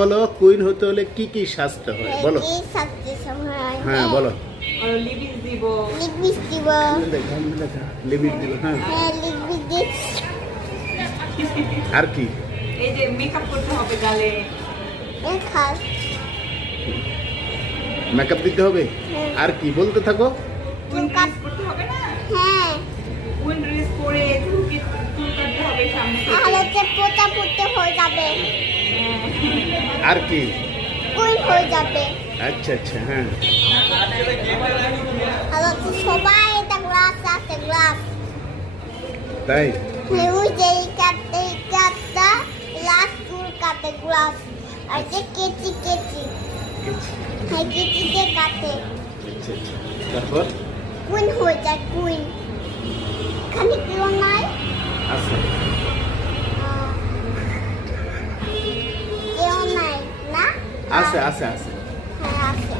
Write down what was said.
বলো কুইন হতে হলে কি কি সাজতে হয় বলো। কি সাজতে সময় হ্যাঁ বলো। লিপস্টিক দিব, লিপস্টিক দিব। লিপস্টিক দিব। হ্যাঁ হ্যাঁ লিপস্টিক দিব। আর কি? এই যে মেকআপ করতে হবে গালে, খাস মেকআপ দিতে হবে। আর কি বলতে থাকো। চুল কাট করতে হবে না, হ্যাঁ কোন ড্রেস পরে চুল কাটতে হবে সামনে তাহলে থেকে। যে পোতা পুতে হয়ে যাবে, আর কি? কুইন হয়ে যাবে। আচ্ছা আচ্ছা হ্যাঁ তাহলে তো সবাই এটা গ্লাস আছে গ্লাস। তাই ওই যে কাটটা গ্লাস চুল কাটে গ্লাস। আর যে কেচি হ্যাঁ কেচিতে কাটে। আচ্ছা আচ্ছা তারপর কুইন হয়ে যায় কুইন। খালি কেউ নাই, আচ্ছা কেউ নাই না? আছে আছে আছে হ্যাঁ আছে।